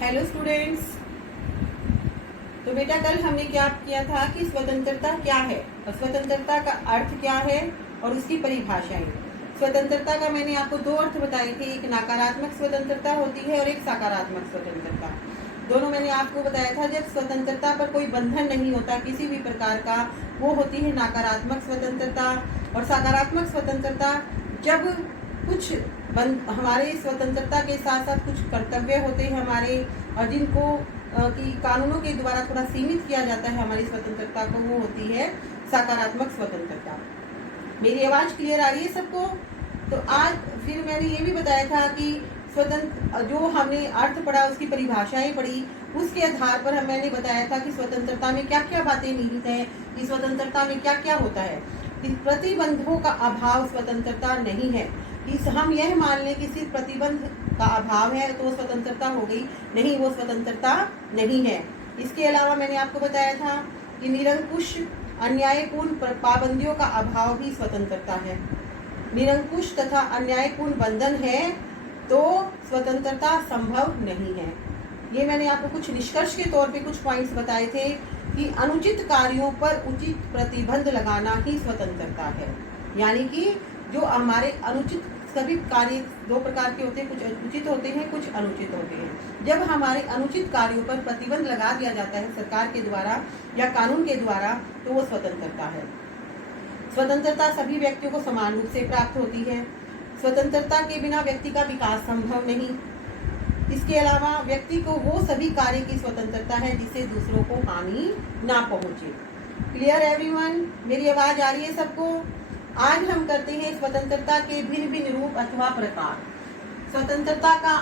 Hello students. तो बेटा कल हमने क्या किया था कि स्वतंत्रता क्या है और स्वतंत्रता का अर्थ क्या है और उसकी परिभाषाएं। स्वतंत्रता का मैंने आपको दो अर्थ बताए थे, एक नकारात्मक स्वतंत्रता होती है और एक सकारात्मक स्वतंत्रता। दोनों मैंने आपको बताया था। जब स्वतंत्रता पर कोई बंधन नहीं होता किसी भी प्रकार का, वो होती है नकारात्मक स्वतंत्रता। और सकारात्मक स्वतंत्रता जब कुछ हमारे स्वतंत्रता के साथ साथ कुछ कर्तव्य होते हैं हमारे, और जिनको कि कानूनों के द्वारा थोड़ा सीमित किया जाता है हमारी स्वतंत्रता को, वो होती है सकारात्मक स्वतंत्रता। मेरी आवाज क्लियर आ रही है सबको? तो आज फिर मैंने ये भी बताया था कि स्वतंत्र जो हमने अर्थ पढ़ा, उसकी परिभाषाएं पढ़ी, उसके आधार पर मैंने बताया था कि स्वतंत्रता में क्या क्या बातें निहित हैं, कि स्वतंत्रता में क्या क्या होता है। प्रतिबंधों का अभाव स्वतंत्रता नहीं है। हम यह मान लें कि सिर्फ प्रतिबंध का अभाव है तो स्वतंत्रता हो गई, नहीं, वो स्वतंत्रता नहीं है। इसके अलावा मैंने आपको बताया था कि निरंकुश अन्यायपूर्ण पाबंदियों का अभाव भी स्वतंत्रता है। निरंकुश तथा अन्यायपूर्ण बंधन है तो स्वतंत्रता संभव नहीं है। ये मैंने आपको कुछ निष्कर्ष के तौर पे कुछ पॉइंट्स बताए थे कि अनुचित कार्यों पर उचित प्रतिबंध लगाना ही स्वतंत्रता है। यानी कि जो हमारे अनुचित सभी कार्य दो प्रकार के होते हैं, कुछ उचित होते हैं, कुछ अनुचित होते हैं। जब हमारे अनुचित कार्यों पर प्रतिबंध लगा दिया जाता है सरकार के द्वारा या कानून के द्वारा, तो वो स्वतंत्रता है। स्वतंत्रता सभी व्यक्तियों को समान रूप से प्राप्त होती है। स्वतंत्रता के बिना व्यक्ति का विकास संभव नहीं। इसके अलावा व्यक्ति को वो सभी कार्य की स्वतंत्रता है जिससे दूसरों को हानि ना पहुंचे। Clear everyone? मेरी आवाज आ रही है सबको? आज हम करते हैं स्वतंत्रता के भिन्न भिन्न रूप अथवा प्रकार। स्वतंत्रता का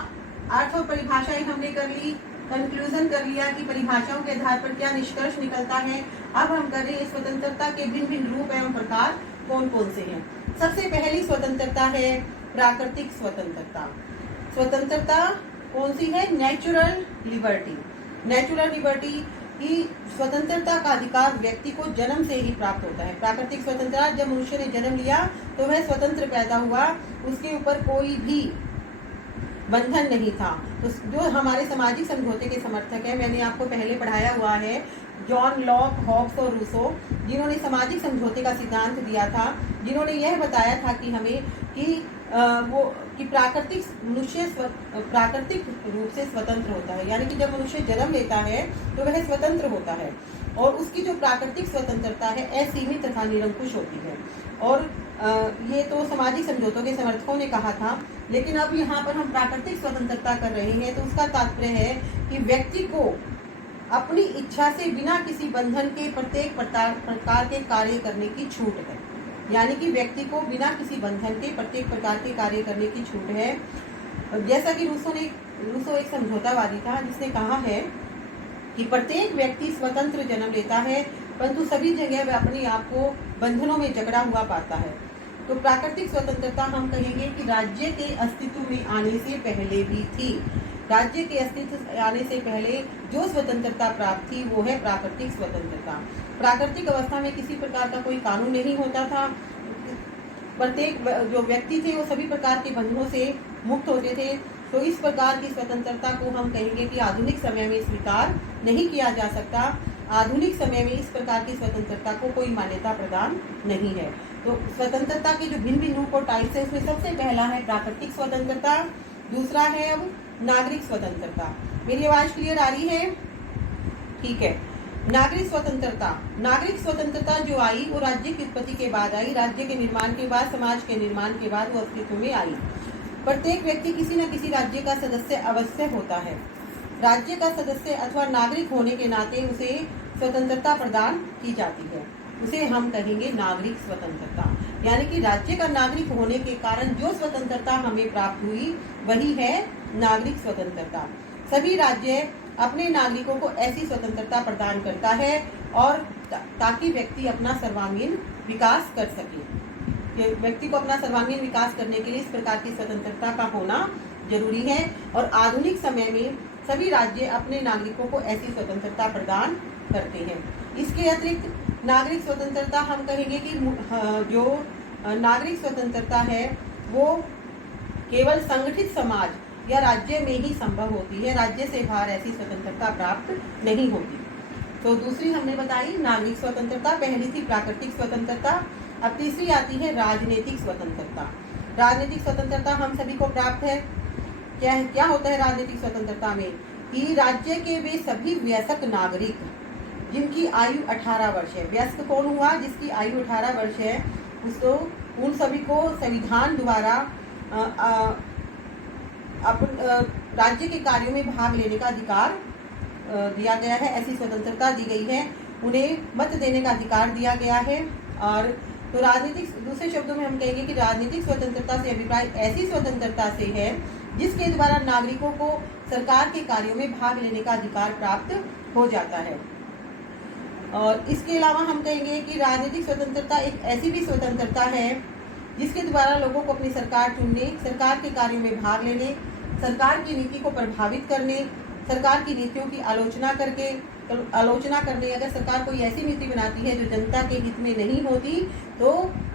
अर्थ और परिभाषाएं हमने कर ली, कंक्लूजन कर लिया कि परिभाषाओं के आधार पर क्या निष्कर्ष निकलता है। अब हम कर रहे हैं स्वतंत्रता के भिन्न भिन्न रूप एवं प्रकार कौन कौन से हैं। सबसे पहली स्वतंत्रता है प्राकृतिक स्वतंत्रता। स्वतंत्रता कौन सी है? Natural liberty. नेचुरल लिबर्टी की स्वतंत्रता का अधिकार व्यक्ति को जन्म से ही प्राप्त होता है। प्राकृतिक स्वतंत्रता, जब मनुष्य ने जन्म लिया तो वह स्वतंत्र पैदा हुआ, उसके ऊपर कोई भी बंधन नहीं था। तो जो हमारे सामाजिक समझौते के समर्थक है, मैंने आपको पहले पढ़ाया हुआ है, जॉन लॉक, हॉब्स और रूसो, जिन्होंने सामाजिक समझौते का सिद्धांत दिया था, जिन्होंने यह बताया था कि हमें कि प्राकृतिक मनुष्य प्राकृतिक रूप से स्वतंत्र होता है। यानी कि जब मनुष्य जन्म लेता है तो वह स्वतंत्र होता है और उसकी जो प्राकृतिक स्वतंत्रता है असीमित तथा निरंकुश होती है। और ये तो सामाजिक समझौतों के समर्थकों ने कहा था, लेकिन अब यहाँ पर हम प्राकृतिक स्वतंत्रता कर रहे हैं तो उसका तात्पर्य है कि व्यक्ति को अपनी इच्छा से बिना किसी बंधन के प्रत्येक प्रकार के कार्य करने की छूट है। यानी कि व्यक्ति को बिना किसी बंधन के प्रत्येक प्रकार के कार्य करने की छूट है। जैसा कि रूसो एक समझौतावादी था जिसने कहा है कि प्रत्येक व्यक्ति स्वतंत्र जन्म लेता है परंतु सभी जगह वह अपने आप को बंधनों में जकड़ा हुआ पाता है। तो प्राकृतिक स्वतंत्रता हम कहेंगे कि राज्य के अस्तित्व में आने से पहले भी थी। राज्य के अस्तित्व आने से पहले जो स्वतंत्रता प्राप्त थी वो है प्राकृतिक स्वतंत्रता। प्राकृतिक अवस्था में किसी प्रकार का कोई कानून नहीं होता था। प्रत्येक जो व्यक्ति थे वो सभी प्रकार के बंधनों से मुक्त होते थे। तो इस प्रकार की स्वतंत्रता को हम कहेंगे कि आधुनिक समय में स्वीकार नहीं किया जा सकता। आधुनिक समय में इस प्रकार की स्वतंत्रता को कोई मान्यता प्रदान नहीं है। तो स्वतंत्रता के जो भिन्न भिन्न रूप और टाइप्स है, उसमें सबसे पहला है प्राकृतिक स्वतंत्रता, दूसरा है अब नागरिक स्वतंत्रता। मेरी आवाज क्लियर आ रही है? ठीक है। नागरिक स्वतंत्रता, नागरिक स्वतंत्रता जो आई वो राज्य की उत्पत्ति के बाद आई। राज्य के निर्माण के बाद, समाज के निर्माण के बाद वो अस्तित्व में आई। प्रत्येक व्यक्ति किसी न किसी राज्य का सदस्य अवश्य होता है। राज्य का सदस्य अथवा नागरिक होने के नाते उसे स्वतंत्रता प्रदान की जाती है। उसे हम कहेंगे नागरिक स्वतंत्रता। यानी कि राज्य का नागरिक होने के कारण जो स्वतंत्रता हमें प्राप्त हुई वही है नागरिक स्वतंत्रता। सभी राज्य अपने नागरिकों को ऐसी स्वतंत्रता प्रदान करता है और ताकि व्यक्ति अपना सर्वांगीण विकास कर सके। व्यक्ति को अपना सर्वांगीण विकास करने के लिए इस प्रकार की स्वतंत्रता का होना जरूरी है। और आधुनिक समय में सभी राज्य अपने नागरिकों को ऐसी स्वतंत्रता प्रदान करते हैं। इसके अतिरिक्त नागरिक स्वतंत्रता हम कहेंगे कि जो नागरिक स्वतंत्रता है वो केवल संगठित समाज या राज्य में ही संभव होती है, राज्य से बाहर ऐसी स्वतंत्रता प्राप्त नहीं होती। तो दूसरी हमने बताई नागरिक स्वतंत्रता, पहली थी प्राकृतिक स्वतंत्रता। अब तीसरी आती है राजनीतिक स्वतंत्रता। राजनीतिक स्वतंत्रता हम सभी को प्राप्त है। क्या होता है राजनीतिक स्वतंत्रता में कि राज्य के वे सभी वयस्क नागरिक जिनकी आयु 18 वर्ष है, वयस्क कौन हुआ, जिसकी आयु 18 वर्ष है, उसको उन सभी को संविधान द्वारा राज्य के कार्यों में भाग लेने का अधिकार दिया गया है, ऐसी स्वतंत्रता दी गई है। उन्हें मत देने का अधिकार दिया गया है। और तो राजनीतिक, दूसरे शब्दों में हम कहेंगे कि राजनीतिक स्वतंत्रता से अभिप्राय ऐसी स्वतंत्रता से है जिसके द्वारा नागरिकों को सरकार के कार्यों में भाग लेने का अधिकार प्राप्त हो जाता है। और इसके अलावा हम कहेंगे कि राजनीतिक स्वतंत्रता एक ऐसी भी स्वतंत्रता है जिसके द्वारा लोगों को अपनी सरकार चुनने, सरकार के कार्यों में भाग लेने, सरकार की नीति को प्रभावित करने, सरकार की नीतियों की आलोचना करने, अगर सरकार कोई ऐसी नीति बनाती है जो जनता के हित में नहीं होती तो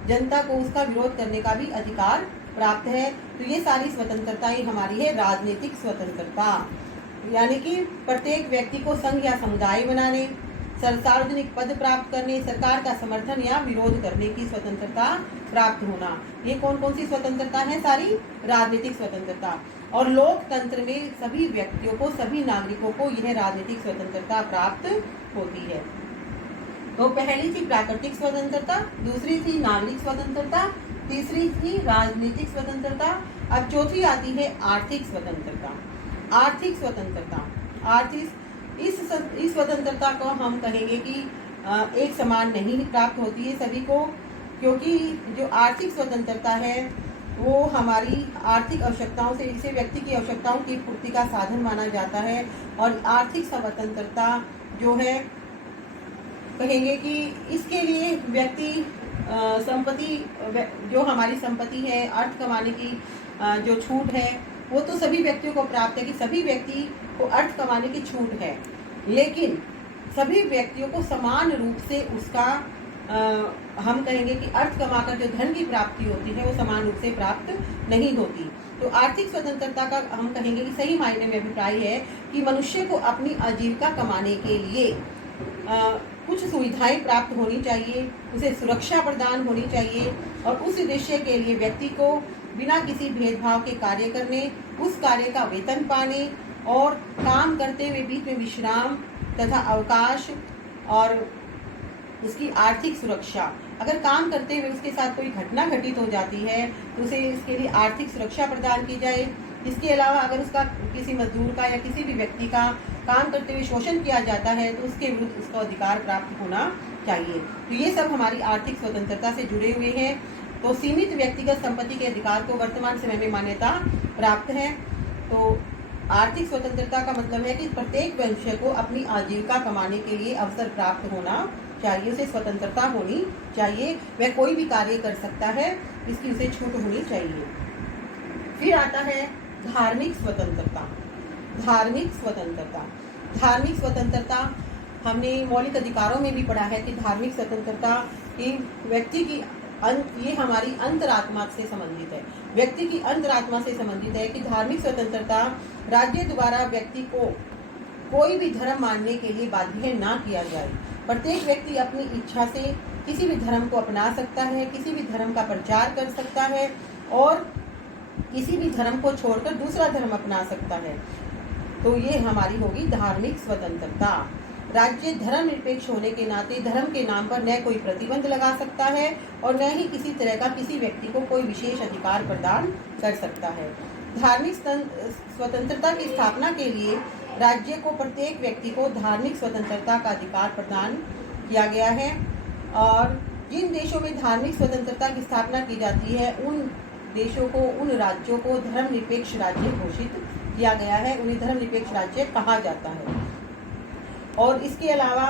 जनता को उसका विरोध करने का भी अधिकार प्राप्त है। तो ये सारी स्वतंत्रताएं हमारी है राजनीतिक स्वतंत्रता, यानी कि प्रत्येक व्यक्ति को संघ या समुदाय बनाने, सार्वजनिक पद प्राप्त करने, सरकार का समर्थन या विरोध करने की स्वतंत्रता प्राप्त होना। ये कौन कौन सी स्वतंत्रता है? सारी राजनीतिक स्वतंत्रता। और लोकतंत्र में सभी व्यक्तियों को, सभी नागरिकों को यह राजनीतिक स्वतंत्रता प्राप्त होती है। तो पहली थी प्राकृतिक स्वतंत्रता, दूसरी थी नागरिक स्वतंत्रता, तीसरी थी राजनीतिक स्वतंत्रता। अब चौथी आती है आर्थिक स्वतंत्रता। आर्थिक स्वतंत्रता, इस स्वतंत्रता को हम कहेंगे कि एक समान नहीं प्राप्त होती है सभी को, क्योंकि जो आर्थिक स्वतंत्रता है वो हमारी आर्थिक आवश्यकताओं से, इसे व्यक्ति की आवश्यकताओं की पूर्ति का साधन माना जाता है। और आर्थिक स्वतंत्रता जो है कहेंगे कि इसके लिए व्यक्ति संपत्ति, जो हमारी संपत्ति है, अर्थ कमाने की जो छूट है वो तो सभी व्यक्तियों को प्राप्त है कि सभी व्यक्ति को अर्थ कमाने की छूट है, लेकिन सभी व्यक्तियों को समान रूप से उसका हम कहेंगे कि अर्थ कमाकर जो धन की प्राप्ति होती है वो समान रूप से प्राप्त नहीं होती। तो आर्थिक स्वतंत्रता का हम कहेंगे कि सही मायने में अभिप्राय है कि मनुष्य को अपनी आजीविका कमाने के लिए कुछ सुविधाएं प्राप्त होनी चाहिए, उसे सुरक्षा प्रदान होनी चाहिए, और उस उद्देश्य के लिए व्यक्ति को बिना किसी भेदभाव के कार्य करने, उस कार्य का वेतन पाने और काम करते हुए बीच में विश्राम तथा अवकाश और उसकी आर्थिक सुरक्षा, अगर काम करते हुए उसके साथ कोई घटना घटित हो जाती है तो उसे इसके लिए आर्थिक सुरक्षा प्रदान की जाए। इसके अलावा अगर उसका किसी मजदूर का या किसी भी व्यक्ति का काम करते हुए शोषण किया जाता है तो उसके विरुद्ध उसका अधिकार प्राप्त होना चाहिए। तो ये सब हमारी आर्थिक स्वतंत्रता से जुड़े हुए हैं। तो सीमित व्यक्तिगत संपत्ति के अधिकार को वर्तमान समय में मान्यता प्राप्त है। तो आर्थिक स्वतंत्रता का मतलब है कि प्रत्येक मनुष्य को अपनी आजीविका कमाने के लिए अवसर प्राप्त होना चाहिए, उसे स्वतंत्रता होनी चाहिए, वह कोई भी कार्य कर सकता है, इसकी उसे छूट होनी चाहिए। फिर आता है धार्मिक स्वतंत्रता। धार्मिक स्वतंत्रता, धार्मिक स्वतंत्रता हमने मौलिक अधिकारों में भी पढ़ा है कि धार्मिक स्वतंत्रता की व्यक्ति की ये हमारी अंतरात्मा से संबंधित है, व्यक्ति की अंतरात्मा से संबंधित है कि धार्मिक स्वतंत्रता राज्य द्वारा व्यक्ति को कोई भी धर्म मानने के लिए बाध्य ना किया जाए। प्रत्येक व्यक्ति अपनी इच्छा से किसी भी धर्म को अपना सकता है, किसी भी धर्म का प्रचार कर सकता है और किसी भी धर्म को छोड़कर दूसरा धर्म अपना सकता है। तो ये हमारी होगी धार्मिक स्वतंत्रता। राज्य धर्म निरपेक्ष होने के नाते धर्म के नाम पर न कोई प्रतिबंध लगा सकता है और न ही किसी तरह का किसी व्यक्ति को कोई विशेष अधिकार प्रदान कर सकता है। धार्मिक स्वतंत्रता की स्थापना के लिए राज्य को प्रत्येक व्यक्ति को धार्मिक स्वतंत्रता का अधिकार प्रदान किया गया है। और जिन देशों में धार्मिक स्वतंत्रता की स्थापना की जाती है उन देशों को, उन राज्यों को धर्मनिरपेक्ष राज्य घोषित किया गया है, उन्हें धर्मनिरपेक्ष राज्य कहा जाता है। और इसके अलावा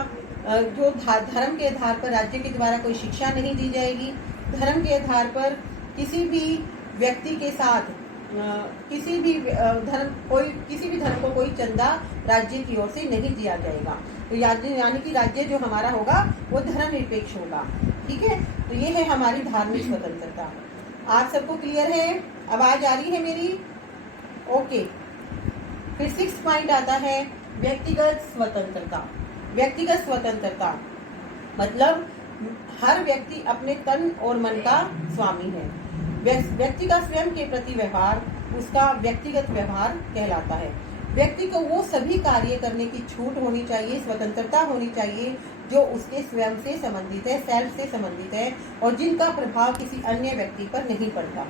जो धर्म के आधार पर राज्य के द्वारा कोई शिक्षा नहीं दी जाएगी, धर्म के आधार पर किसी भी व्यक्ति के साथ किसी भी धर्म को कोई चंदा राज्य की ओर से नहीं दिया जाएगा। तो यानी कि राज्य जो हमारा होगा वो धर्मनिरपेक्ष होगा। ठीक है, तो ये है हमारी धार्मिक स्वतंत्रता। आप सबको क्लियर है? आवाज आ रही है मेरी? ओके, फिर 6 पॉइंट आता है व्यक्तिगत स्वतंत्रता। व्यक्तिगत स्वतंत्रता मतलब हर व्यक्ति अपने तन और मन का स्वामी है। व्यक्ति का स्वयं के प्रति व्यवहार उसका व्यक्तिगत व्यवहार कहलाता है। व्यक्ति को वो सभी कार्य करने की छूट होनी चाहिए, स्वतंत्रता होनी चाहिए जो उसके स्वयं से संबंधित है, सेल्फ से संबंधित है और जिनका प्रभाव किसी अन्य व्यक्ति पर नहीं पड़ता।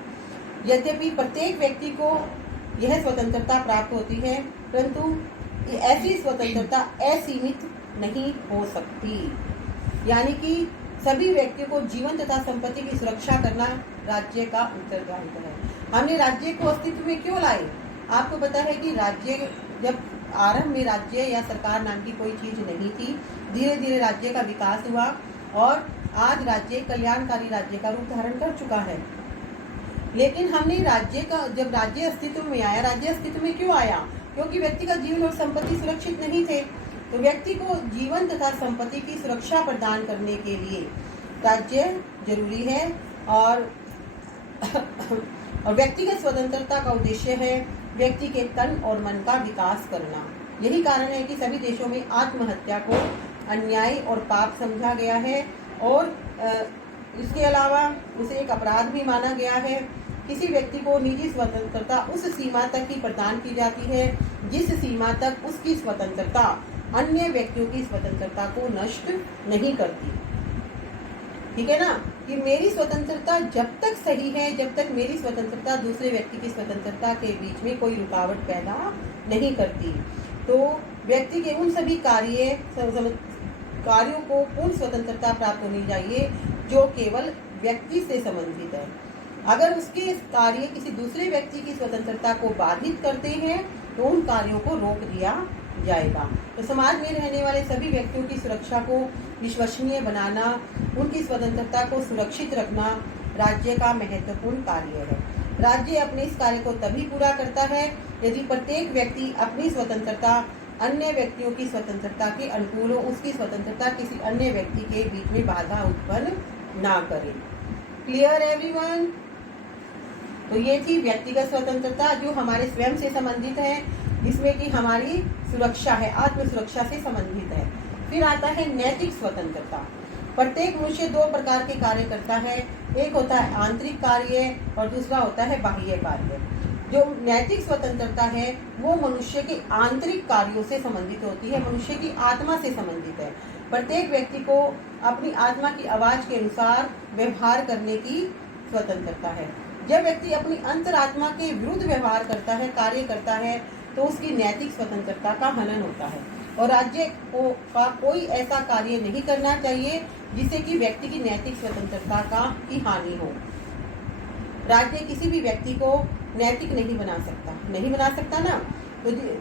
यद्यपि प्रत्येक व्यक्ति को यह स्वतंत्रता प्राप्त होती है, परंतु ऐसी स्वतंत्रता असीमित नहीं हो सकती। यानी कि सभी व्यक्तियों को जीवन तथा संपत्ति की सुरक्षा करना राज्य का उत्तरदायित्व है। हमने राज्य को अस्तित्व में क्यों लाए? आपको पता है कि राज्य जब आरंभ में राज्य या सरकार नाम की कोई चीज नहीं थी, धीरे धीरे राज्य का विकास हुआ और आज राज्य कल्याणकारी राज्य का रूप धारण कर चुका है। लेकिन हमने राज्य का, जब राज्य अस्तित्व में आया, राज्य अस्तित्व में क्यों आया? क्योंकि व्यक्ति का जीवन और संपत्ति सुरक्षित नहीं थे। तो व्यक्ति को जीवन तथा संपत्ति की सुरक्षा प्रदान करने के लिए राज्य जरूरी है और व्यक्तिगत स्वतंत्रता का उद्देश्य है व्यक्ति के तन और मन का विकास करना। यही कारण है कि सभी देशों में आत्महत्या को अन्याय और पाप समझा गया है और इसके अलावा उसे एक अपराध भी माना गया है। किसी व्यक्ति को निजी स्वतंत्रता उस सीमा तक ही प्रदान की जाती है जिस सीमा तक उसकी स्वतंत्रता अन्य व्यक्तियों की स्वतंत्रता को नष्ट नहीं करती। ठीक है ना, कि मेरी स्वतंत्रता जब तक सही है, जब तक मेरी स्वतंत्रता दूसरे व्यक्ति की स्वतंत्रता के बीच में कोई रुकावट पैदा नहीं करती। तो व्यक्ति के उन सभी कार्यों को पूर्ण स्वतंत्रता प्राप्त होनी चाहिए जो केवल व्यक्ति से संबंधित है। अगर उसके कार्य किसी दूसरे व्यक्ति की स्वतंत्रता को बाधित करते हैं तो उन कार्यों को रोक दिया जाएगा। तो समाज में रहने वाले सभी व्यक्तियों की सुरक्षा को विश्वसनीय बनाना, उनकी स्वतंत्रता को सुरक्षित रखना राज्य का महत्वपूर्ण कार्य है। राज्य अपने इस कार्य को तभी पूरा करता है यदि प्रत्येक व्यक्ति अपनी स्वतंत्रता अन्य व्यक्तियों की स्वतंत्रता के अनुकूल हो, उसकी स्वतंत्रता किसी अन्य व्यक्ति के बीच में बाधा उत्पन्न ना करे। Clear everyone? तो ये थी व्यक्तिगत स्वतंत्रता जो हमारे स्वयं से संबंधित है, इसमें कि हमारी सुरक्षा है, आत्म सुरक्षा से संबंधित है। फिर आता है नैतिक स्वतंत्रता। प्रत्येक मनुष्य दो प्रकार के कार्य करता है, एक होता है आंतरिक कार्य और दूसरा होता है बाह्य कार्य। जो नैतिक स्वतंत्रता है वो मनुष्य के आंतरिक कार्यों से संबंधित होती है, मनुष्य की आत्मा से संबंधित है। प्रत्येक व्यक्ति को अपनी आत्मा की आवाज के अनुसार व्यवहार करने की स्वतंत्रता है। जब व्यक्ति अपनी अंतरात्मा के विरुद्ध व्यवहार करता है, कार्य करता है, तो उसकी नैतिक स्वतंत्रता का हनन होता है और राज्य का कोई ऐसा कार्य नहीं करना चाहिए जिससे कि व्यक्ति की नैतिक स्वतंत्रता की हानि हो। राज्य किसी भी व्यक्ति को नैतिक नहीं बना सकता ना।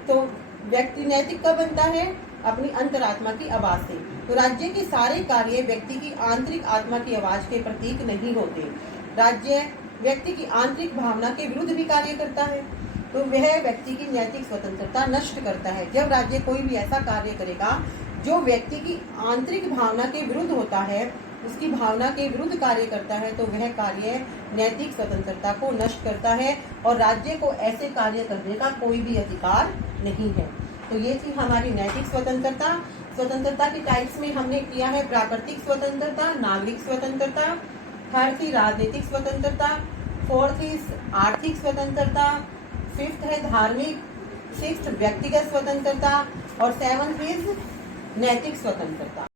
तो व्यक्ति नैतिक कब बनता है? अपनी अंतरात्मा की आवाज से। तो राज्य के सारे कार्य व्यक्ति की आंतरिक आत्मा की आवाज के प्रतीक नहीं होते। राज्य व्यक्ति की आंतरिक भावना के विरुद्ध भी कार्य करता है, तो वह व्यक्ति की नैतिक स्वतंत्रता नष्ट करता है। जब राज्य कोई भी ऐसा कार्य करेगा जो व्यक्ति की आंतरिक भावना के विरुद्ध होता है, उसकी भावना के विरुद्ध कार्य करता है, तो वह कार्य नैतिक स्वतंत्रता को नष्ट करता है और राज्य को ऐसे कार्य करने का कोई भी अधिकार नहीं है। तो ये थी हमारी नैतिक स्वतंत्रता। स्वतंत्रता की टाइप्स में हमने किया है प्राकृतिक स्वतंत्रता, नागरिक स्वतंत्रता, थर्ड थी राजनीतिक स्वतंत्रता, फोर्थ इज आर्थिक स्वतंत्रता, फिफ्थ है धार्मिक, सिक्स्थ व्यक्तिगत स्वतंत्रता और सेवंथ इज नैतिक स्वतंत्रता।